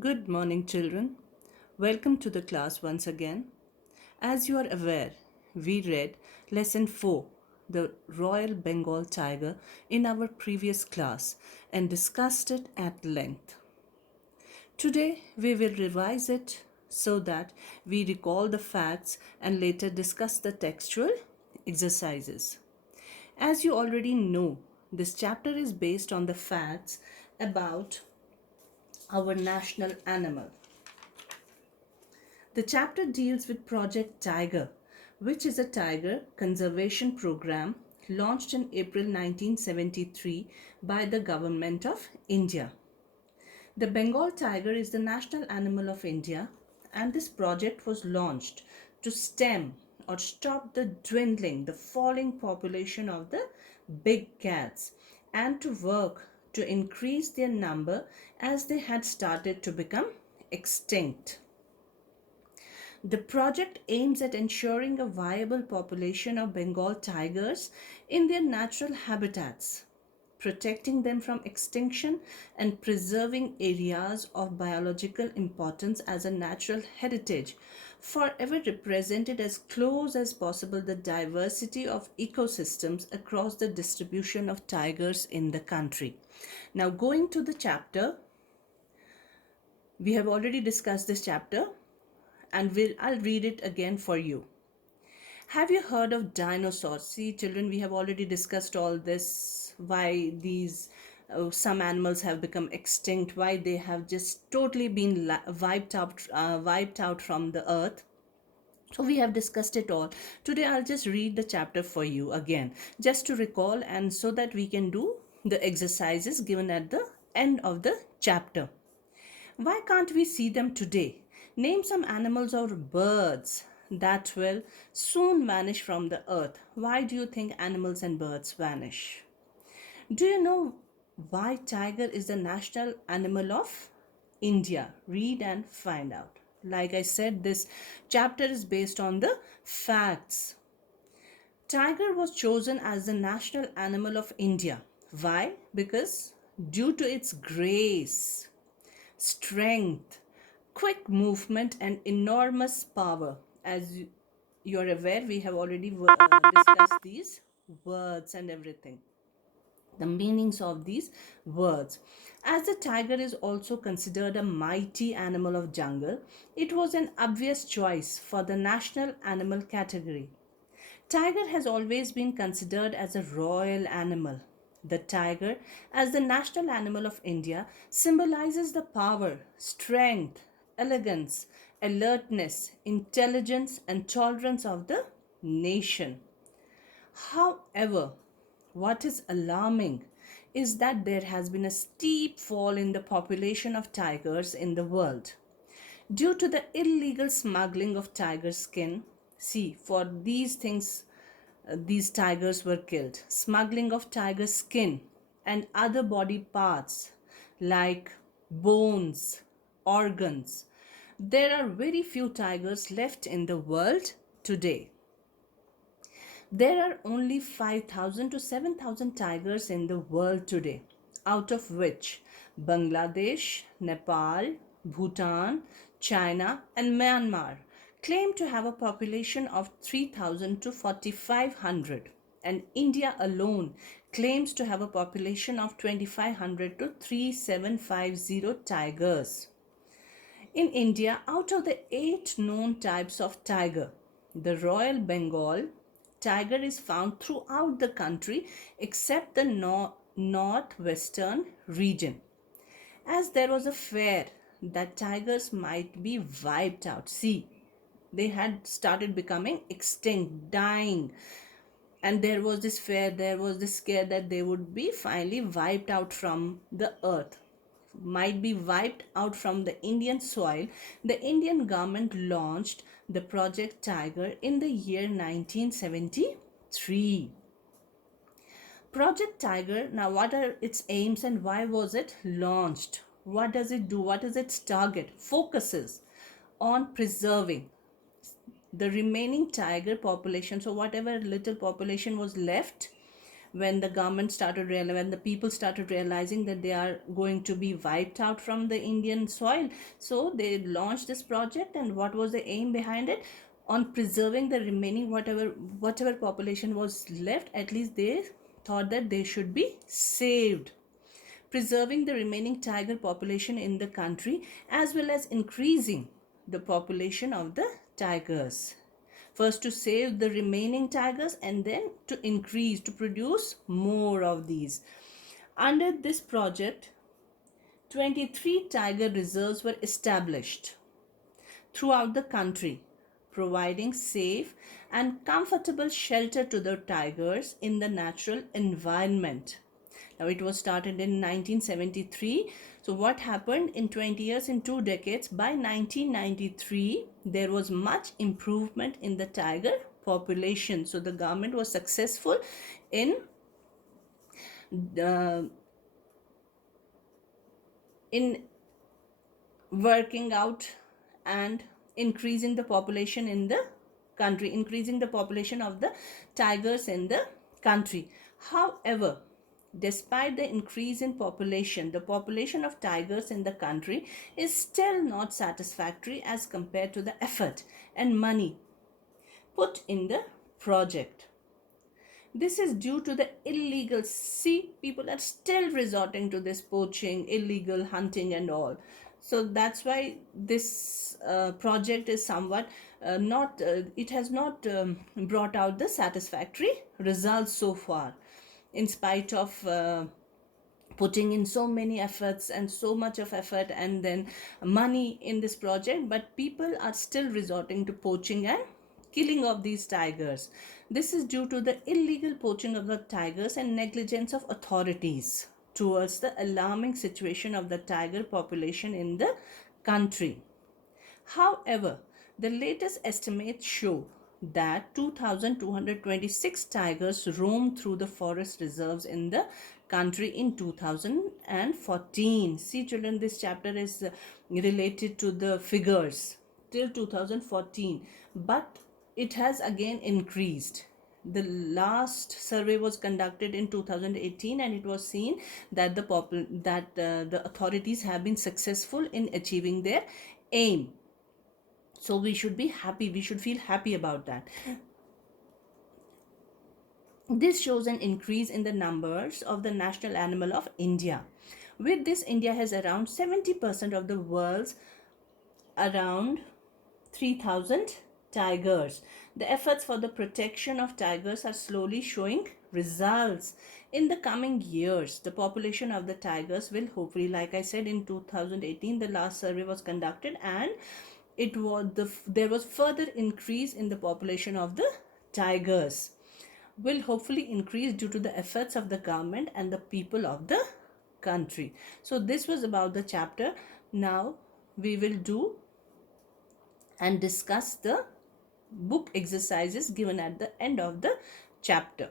Good morning, children. Welcome to the class once again. As you are aware, we read Lesson 4, the Royal Bengal Tiger, in our previous class and discussed it at length. Today, we will revise it so that we recall the facts and later discuss the textual exercises. As you already know, this chapter is based on the facts about our national animal. The chapter deals with Project Tiger, which is a tiger conservation program launched in April 1973 by the Government of India. The Bengal tiger is the national animal of India, and this project was launched to stem or stop the falling population of the big cats and to work to increase their number as they had started to become extinct. The project aims at ensuring a viable population of Bengal tigers in their natural habitats, protecting them from extinction and preserving areas of biological importance as a natural heritage, forever represented as close as possible the diversity of ecosystems across the distribution of tigers in the country. Now, going to the chapter, we have already discussed this chapter and I'll read it again for you. Have you heard of dinosaurs? See, children, we have already discussed all this. Why these some animals have become extinct? Why they have just totally been wiped out from the earth? So we have discussed it all. Today, I'll just read the chapter for you again, just to recall, and so that we can do the exercises given at the end of the chapter. Why can't we see them today? Name some animals or birds that will soon vanish from the earth. Why do you think animals and birds vanish? Do you know why tiger is the national animal of India? Read and find out. Like I said, this chapter is based on the facts. Tiger was chosen as the national animal of India. Why? Because due to its grace, strength, quick movement, and enormous power. As you're aware, we have already discussed these words and everything, the meanings of these words. As the tiger is also considered a mighty animal of jungle, it was an obvious choice for the national animal category. Tiger has always been considered as a royal animal. The tiger, as the national animal of India, symbolizes the power, strength, elegance, alertness, intelligence, and tolerance of the nation. However, what is alarming is that there has been a steep fall in the population of tigers in the world due to the illegal smuggling of tiger skin. See, for these things, these tigers were killed. Smuggling of tiger skin and other body parts like bones, organs. There are very few tigers left in the world today. There are only 5,000 to 7,000 tigers in the world today, out of which Bangladesh, Nepal, Bhutan, China, and Myanmar claim to have a population of 3,000 to 4,500, and India alone claims to have a population of 2,500 to 3,750 tigers. In India, out of the 8 known types of tiger, the Royal Bengal tiger is found throughout the country except the northwestern region. As there was a fear that tigers might be wiped out. See, they had started becoming extinct, dying, and there was this fear, there was this scare that they would be finally wiped out from the earth, might be wiped out from the Indian soil. The Indian government launched the Project Tiger in the year 1973. Project Tiger, now what are its aims and why was it launched? What does it do? What is its target? Focuses on preserving the remaining tiger population. So whatever little population was left, when the government started when the people started realizing that they are going to be wiped out from the Indian soil, so they launched this project. And what was the aim behind it? On preserving the remaining whatever population was left, at least they thought that they should be saved, preserving the remaining tiger population in the country, as well as increasing the population of the tigers. First to save the remaining tigers, and then to increase, to produce more of these. Under this project, 23 tiger reserves were established throughout the country, providing safe and comfortable shelter to the tigers in the natural environment. Now, it was started in 1973. So, what happened in 20 years, in 2 decades? By 1993, there was much improvement in the tiger population. So, the government was successful in uh, in working out and increasing the population in the country, increasing the population of the tigers in the country. However, despite the increase in population, the population of tigers in the country is still not satisfactory as compared to the effort and money put in the project. This is due to the illegal, see, people are still resorting to this poaching, illegal hunting and all. So that's why this project is somewhat not, it has not brought out the satisfactory results so far, in spite of putting in so many efforts and so much of effort and then money in this project. But people are still resorting to poaching and killing of these tigers. This is due to the illegal poaching of the tigers and negligence of authorities towards the alarming situation of the tiger population in the country. However, the latest estimates show that 2,226 tigers roamed through the forest reserves in the country in 2014. See children, this chapter is related to the figures till 2014, but it has again increased. The last survey was conducted in 2018, and it was seen that the authorities have been successful in achieving their aim. So we should be happy, we should feel happy about that. This shows an increase in the numbers of the national animal of India. With this, India has around 70% of the world's around 3,000 tigers. The efforts for the protection of tigers are slowly showing results. In the coming years, the population of the tigers will hopefully, like I said, in 2018 the last survey was conducted, and there was further increase in the population of the tigers, will hopefully increase due to the efforts of the government and the people of the country. So this was about the chapter. Now we will do and discuss the book exercises given at the end of the chapter.